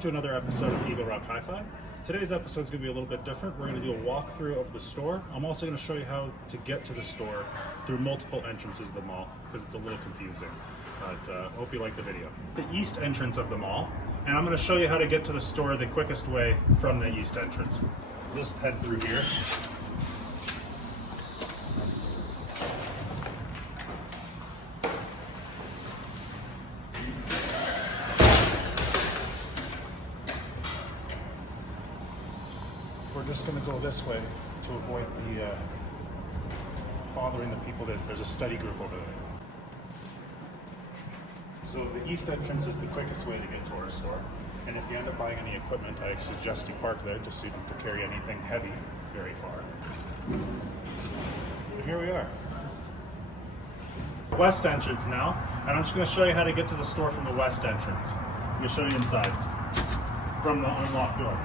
welcome to another episode of Eagle Rock Hi-Fi. Today's episode is going to be a little bit different. We're going to do a walkthrough of the store. I'm also going to show you how to get to the store through multiple entrances of the mall because it's a little confusing. But hope you like the video. The east entrance of the mall, and I'm going to show you how to get to the store the quickest way from the east entrance. Just head through here. We're just going to go this way to avoid the bothering the people. There's a study group over there. So the east entrance is the quickest way to get to our store. And if you end up buying any equipment, I suggest you park there just so you don't have to carry anything heavy very far. But here we are. West entrance now, and I'm just going to show you how to get to the store from the west entrance. I'm going to show you inside from the unlocked door.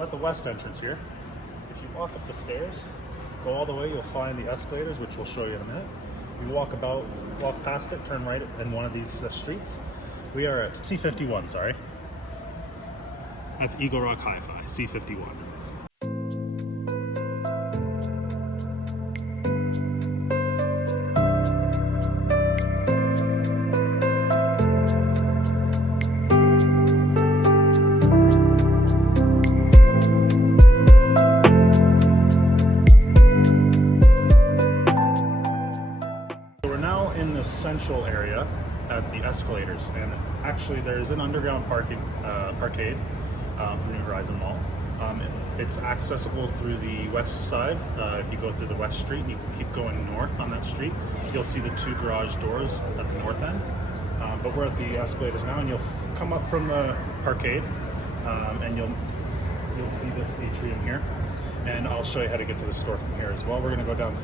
At the west entrance here, if you walk up the stairs, go all the way, you'll find the escalators, which we'll show you in a minute. You walk past it, turn right in one of these streets. We are at C51, sorry. That's Eagle Rock Hi-Fi, C51. Central area at the escalators, and actually there's an underground parkade from New Horizon Mall. It's accessible through the west side. If you go through the west street and you keep going north on that street, you'll see the two garage doors at the north end. But we're at the escalators now, and you'll come up from the parkade, and you'll see this atrium here. And I'll show you how to get to the store from here as well. We're going to go down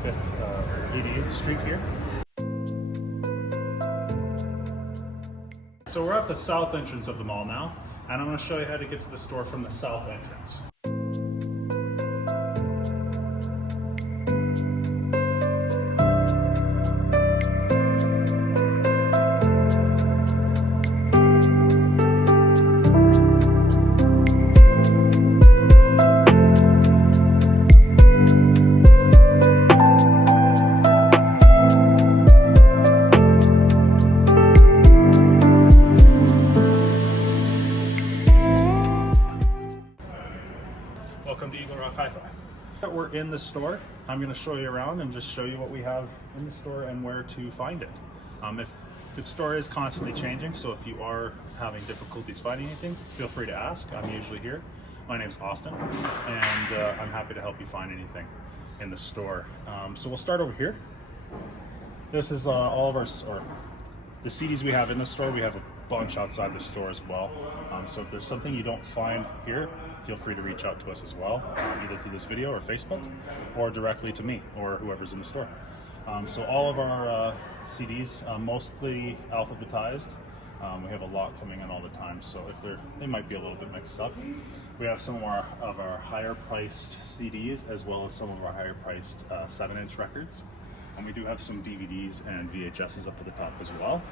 88th Street here. So we're at the south entrance of the mall now, and I'm going to show you how to get to the store from the south entrance. Welcome to Eagle Rock Hi-Fi. We're in the store. I'm going to show you around and just show you what we have in the store and where to find it. If the store is constantly changing, so if you are having difficulties finding anything, feel free to ask. I'm usually here. My name's Austin, and I'm happy to help you find anything in the store. So we'll start over here. This is all of the CDs we have in the store. We have a bunch outside the store as well. So if there's something you don't find here, feel free to reach out to us as well, either through this video or Facebook, or directly to me or whoever's in the store. So all of our CDs, mostly alphabetized. We have a lot coming in all the time, so if they might be a little bit mixed up. We have some of our higher priced CDs, as well as some of our higher priced 7-inch records. And we do have some DVDs and VHSs up at the top as well.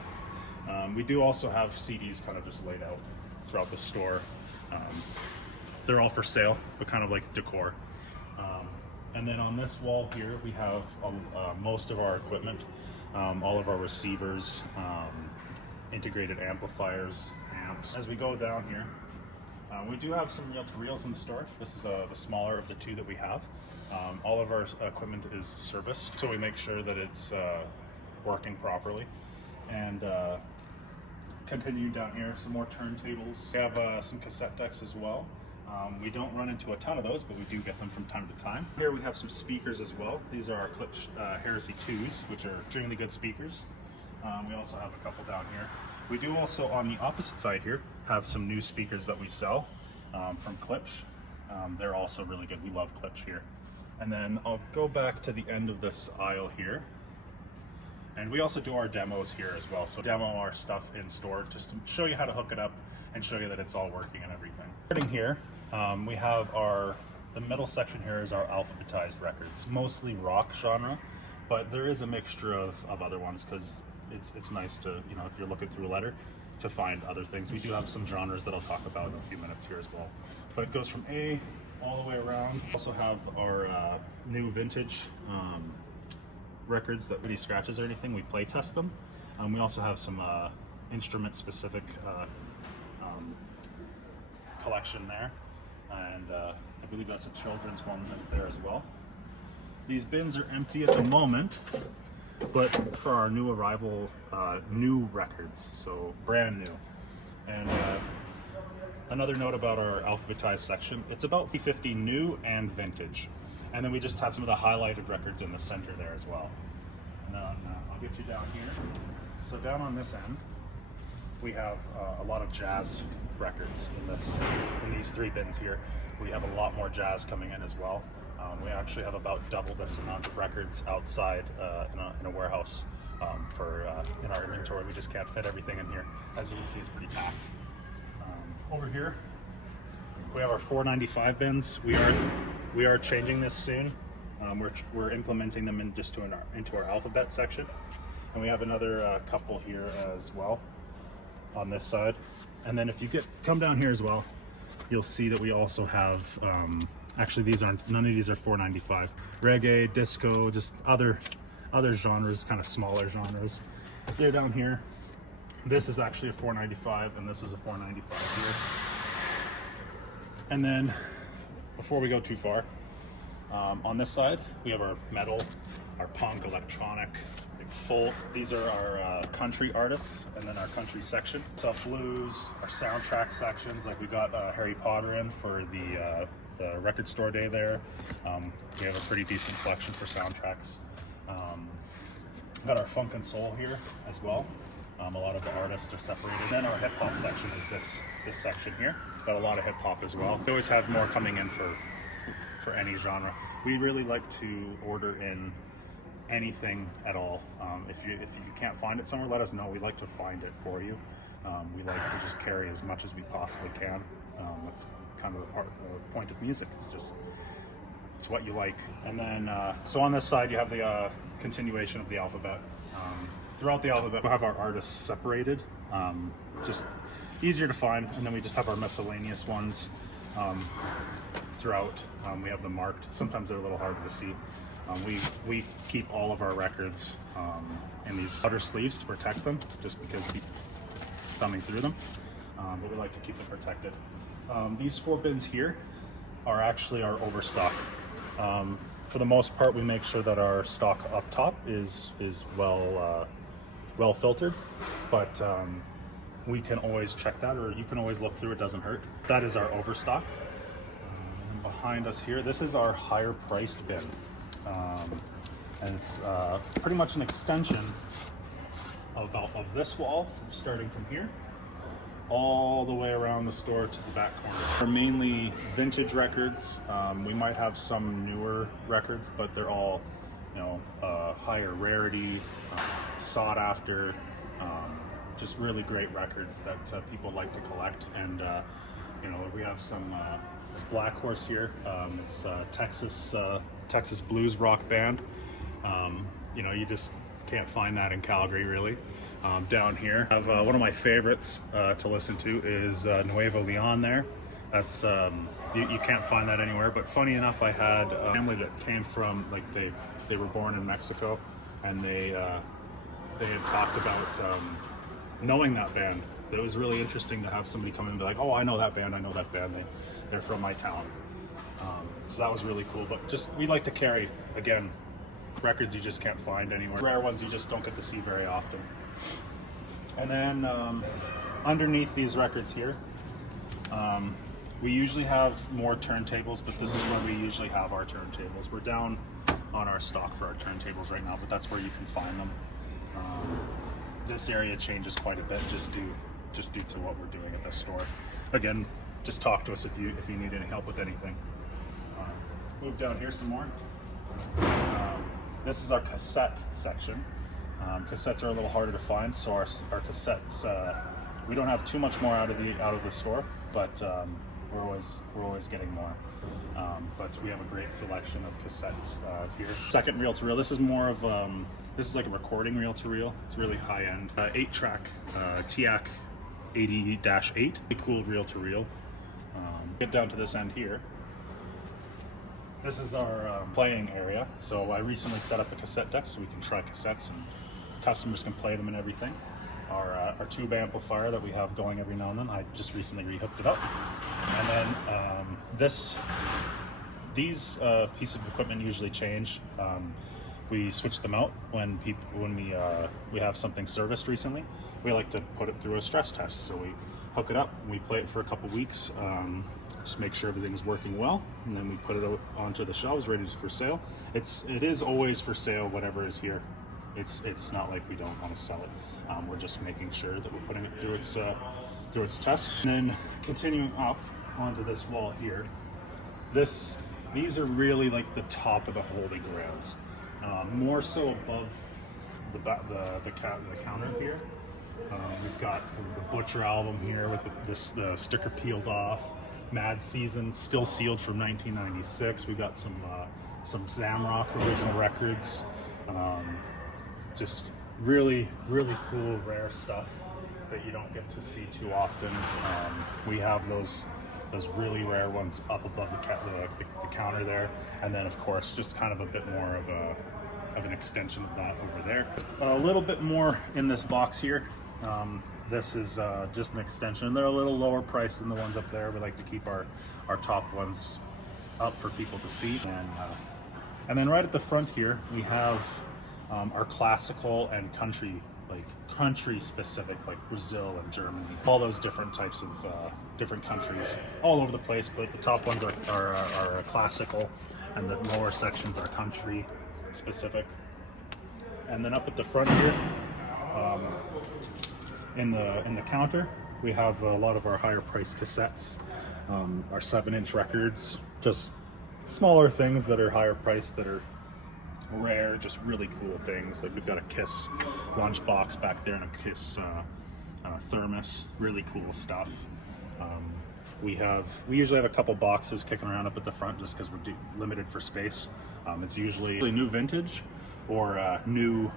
We do also have CDs kind of just laid out throughout the store. They're all for sale, but kind of like decor. And then on this wall here, we have most of our equipment, all of our receivers, integrated amplifiers, amps. As we go down here, we do have some reel-to-reels in the store. This is the smaller of the two that we have. All of our equipment is serviced, so we make sure that it's working properly. And continue down here, some more turntables. We have some cassette decks as well. We don't run into a ton of those, but we do get them from time to time. Here we have some speakers as well. These are our Klipsch Heresy 2s, which are extremely good speakers. We also have a couple down here. We do also, on the opposite side here, have some new speakers that we sell from Klipsch. They're also really good. We love Klipsch here. And then I'll go back to the end of this aisle here. And we also do our demos here as well. So demo our stuff in store just to show you how to hook it up and show you that it's all working and everything. Starting here, we have the middle section here is our alphabetized records, mostly rock genre, but there is a mixture of other ones, because it's nice to, you know, if you're looking through a letter, to find other things. We do have some genres that I'll talk about in a few minutes here as well. But it goes from A all the way around. We also have our new vintage records that nobody scratches or anything. We play test them. We also have some instrument specific collection there, and I believe that's a children's one that's there as well. These bins are empty at the moment, but for our new arrival, new records, so brand new. And another note about our alphabetized section, it's about 50/50 new and vintage. And then we just have some of the highlighted records in the center there as well. And then I'll get you down here. So down on this end, we have a lot of jazz records in these 3 bins here. We have a lot more jazz coming in as well. We actually have about double this amount of records outside in a warehouse in our inventory. We just can't fit everything in here. As you can see, it's pretty packed. Over here, we have our 495 bins. We are changing this soon. We're implementing them into our alphabet section, and we have another couple here as well on this side. And then if you come down here as well, you'll see that we also have actually none of these are 495. Reggae, disco, just other genres, kind of smaller genres. They're down here. This is actually a 495, and this is a 495 here. And then before we go too far, on this side we have our metal, our punk, electronic, folk. These are our country artists, and then our country section. So blues, our soundtrack sections, like we got Harry Potter in for the record store day there. We have a pretty decent selection for soundtracks. Got our funk and soul here as well. A lot of the artists are separated. Then our hip hop section is this section here. Got a lot of hip hop as well. We always have more coming in for any genre. We really like to order in anything at all. If you can't find it somewhere, let us know. We like to find it for you. We like to just carry as much as we possibly can. That's kind of the point of music. It's what you like. And then so on this side you have the continuation of the alphabet. Throughout the alphabet we have our artists separated, just easier to find. And then we just have our miscellaneous ones throughout. We have them marked. Sometimes they're a little harder to see. We keep all of our records in these outer sleeves to protect them, just because people thumbing through them, but we like to keep them protected. These 4 bins here are actually our overstock. For the most part, we make sure that our stock up top is well filtered, but we can always check that, or you can always look through. It doesn't hurt. That is our overstock. And behind us here, this is our higher priced bin. And it's pretty much an extension of this wall, starting from here all the way around the store to the back corner. They're mainly vintage records. We might have some newer records, but they're all, higher rarity, sought after, just really great records that people like to collect. And we have some this Black Horse here. It's Texas blues rock band. You just can't find that in Calgary, really. Down here, I have one of my favorites to listen to is Nuevo Leon there. That's you can't find that anywhere, but funny enough, I had a family that came from, like, they were born in Mexico, and they had talked about knowing that band. It was really interesting to have somebody come in and be like, oh, I know that band, they're from my town. So that was really cool. But we like to carry, again, records you just can't find anywhere. Rare ones you just don't get to see very often. And then underneath these records here, we usually have more turntables, but this is where we usually have our turntables. We're down on our stock for our turntables right now, but that's where you can find them. This area changes quite a bit just due to what we're doing at this store. Again, just talk to us if you need any help with anything. Move down here some more. This is our cassette section. Cassettes are a little harder to find, so our cassettes, we don't have too much more out of the store, but we're always getting more. But we have a great selection of cassettes here. Second reel-to-reel. This is more of this is like a recording reel-to-reel. It's really high-end. 8-track TIAC 80-8. Really cool reel-to-reel. Get down to this end here. This is our playing area. So I recently set up a cassette deck so we can try cassettes and customers can play them and everything. Our tube amplifier that we have going every now and then, I just recently rehooked it up. And then these pieces of equipment usually change. We switch them out when we have something serviced recently. We like to put it through a stress test. So we hook it up, we play it for a couple weeks, just make sure everything's working well, and then we put it out onto the shelves ready for sale. It is always for sale, whatever is here. It's not like we don't want to sell it. We're just making sure that we're putting it through its tests. And then continuing up onto this wall here, these are really like the top of the holy grails. More so above the counter here. We've got the Butcher album here with the sticker peeled off. Mad Season, still sealed from 1996. We got some Zamrock original records. Just really cool, rare stuff that you don't get to see too often. We have those really rare ones up above the counter there, and then of course just kind of a bit more of an extension of that over there. A little bit more in this box here. This is just an extension. They're a little lower priced than the ones up there. We like to keep our top ones up for people to see. And then right at the front here, we have our classical and country specific, like Brazil and Germany. All those different types of different countries all over the place, but the top ones are classical and the lower sections are country specific. And then up at the front here, in the counter, we have a lot of our higher priced cassettes, our 7-inch records, just smaller things that are higher priced, that are rare, just really cool things. Like we've got a Kiss lunchbox back there and a Kiss thermos, really cool stuff. We usually have a couple boxes kicking around up at the front just because we're limited for space. It's usually new vintage or new,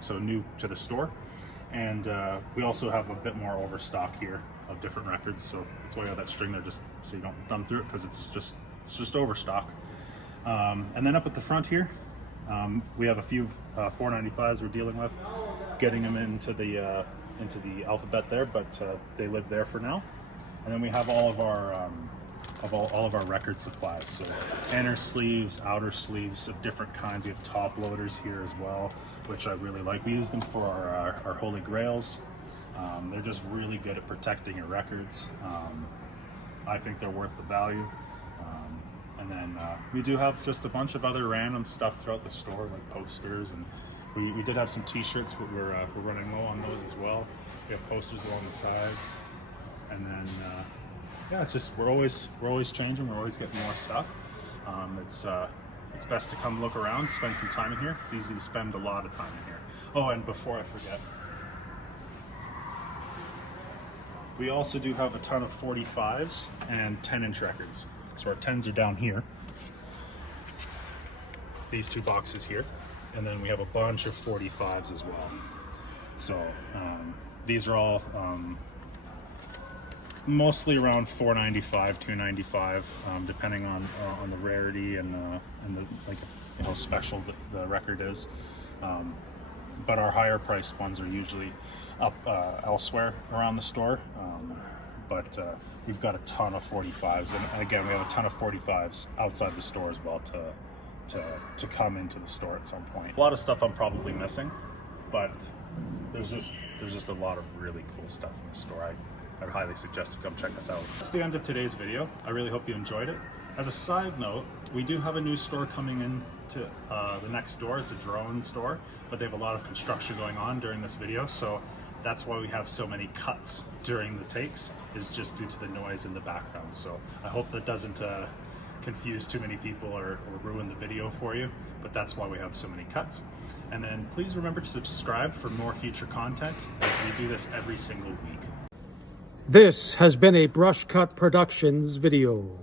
so new to the store. And we also have a bit more overstock here of different records, so that's why I got that string there, just so you don't thumb through it, because it's just overstock. And then up at the front here, we have a few 495s we're dealing with, getting them into the alphabet there, but they live there for now. And then we have all of our record supplies, so inner sleeves, outer sleeves of different kinds. We have top loaders here as well, which I really like. We use them for our holy grails. They're just really good at protecting your records. I think they're worth the value. And then we do have just a bunch of other random stuff throughout the store, like posters, and we did have some t-shirts, but we're running low on those as well. We have posters along the sides, and then yeah, it's just we're always changing. We're always getting more stuff. It's best to come look around, spend some time in here. It's easy to spend a lot of time in here. Oh, and before I forget, we also do have a ton of 45s and 10-inch records. So our 10s are down here, these two boxes here, and then we have a bunch of 45s as well. So these are all mostly around $4.95, $2.95, depending on the rarity and the how special the record is. But our higher priced ones are usually up elsewhere around the store. But we've got a ton of 45s, and again, we have a ton of 45s outside the store as well to come into the store at some point. A lot of stuff I'm probably missing, but there's just a lot of really cool stuff in the store. I would highly suggest you come check us out. That's the end of today's video. I really hope you enjoyed it. As a side note, we do have a new store coming in to the next door. It's a drone store, but they have a lot of construction going on during this video, so that's why we have so many cuts during the takes, is just due to the noise in the background. So I hope that doesn't confuse too many people or ruin the video for you, but that's why we have so many cuts. And then please remember to subscribe for more future content, as we do this every single week. This has been a Brush Cut Productions video.